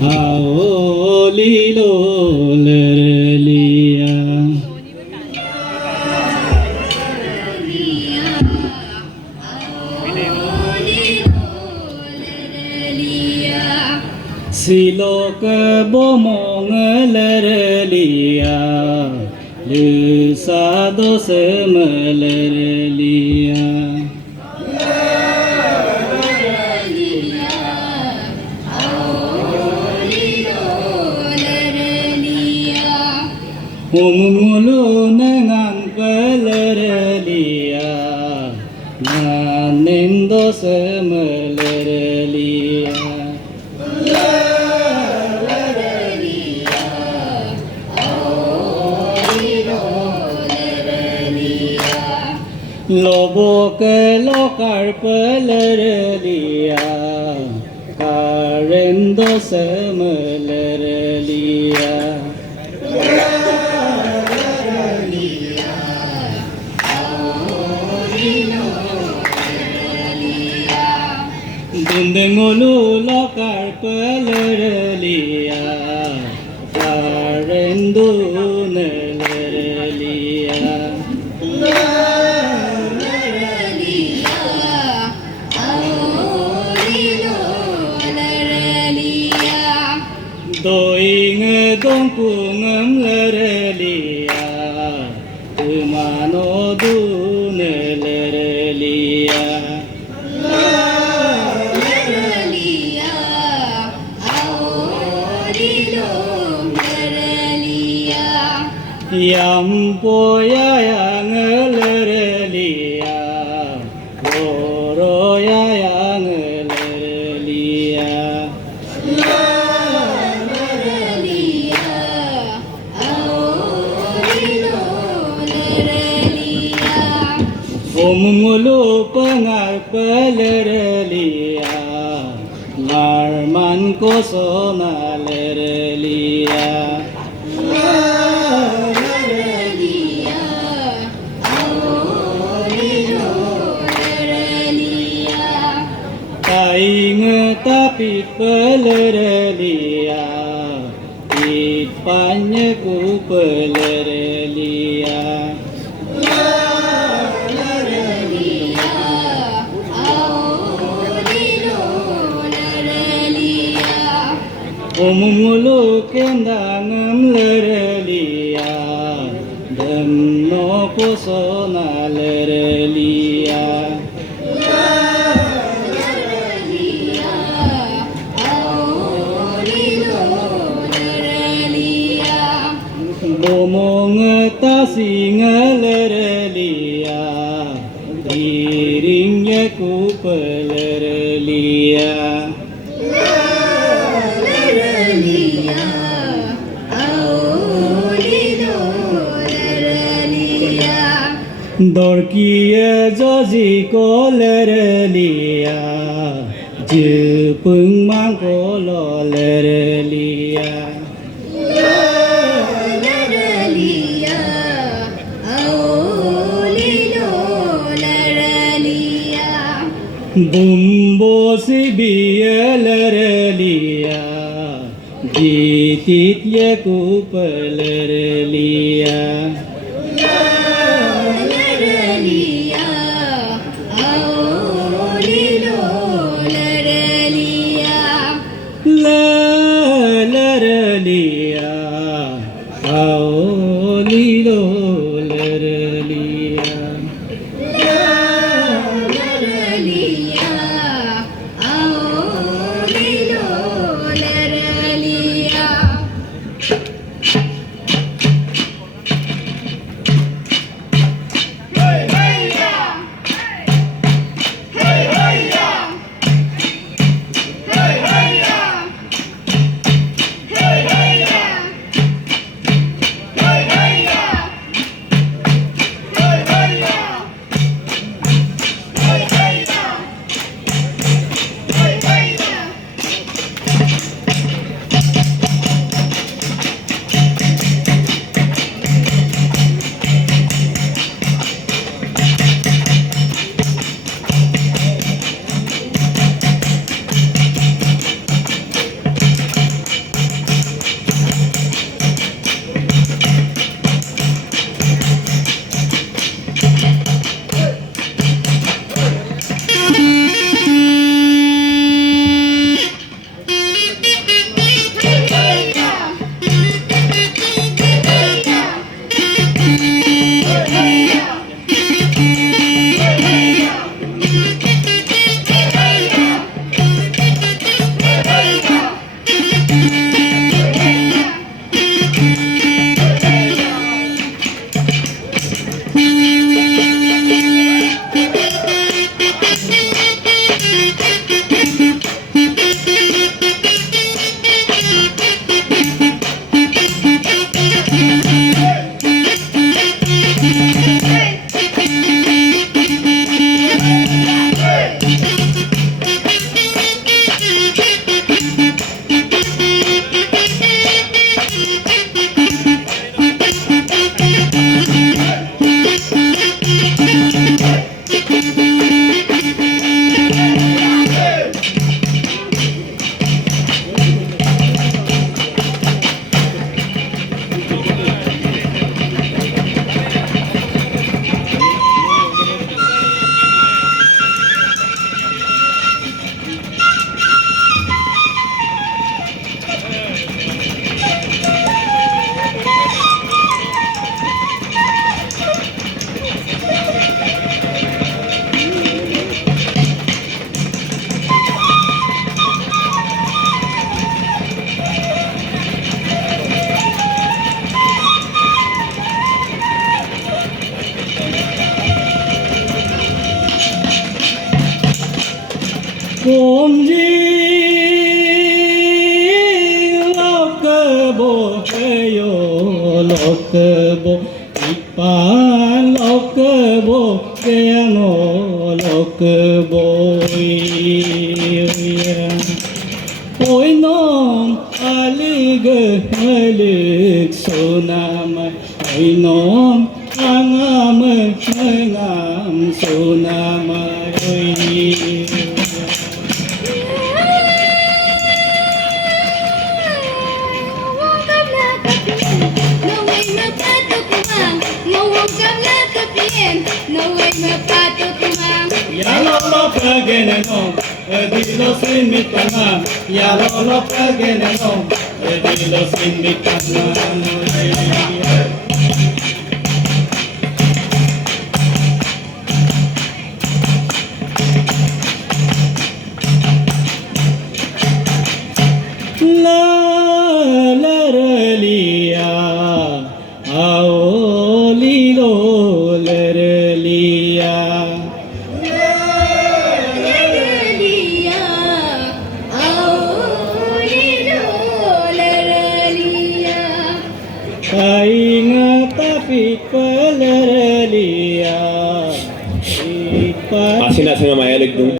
Aolilo lerelia Siloka bomong lerelia Lusado semelelia Umulu nengang pelerelia Nanendo semelelia Lobo ke lokar pelerelia Karendo semelelia Dendengulu lokar pelerelia Karendu nelerelia Doi ngedong pungem lerelia Tumano du nelerelia Yang poya yang lerelia Loro yang lerelia Umulu pengar pelerelia Larman kosona lerelia Tainge tapi pelerelia Ipanya ku pelerelia Umulu kendangem lerelia Demno kosona lerelia Bomong tasi ngelerelia Diringnya ku pelerelia Dorkia joji ko lerelia Jepung mang ko lo lerelia Bumbo si biya lerelia Jitit ya ku pelerelia Lerelia Aolilo lerelia Om Ji Lok Bo Heyo Lok Bo Ipan Lok Bo Geano Lok Bo Oi nom alig alig sonam oi nom angam angam sonam oi Ya lo pageneno dilo sin mi tama ya lo pageneno dilo sin mi tama la la liya ao lilo liya Kaingat tapi pelerlia Masih nak sama Maya dong.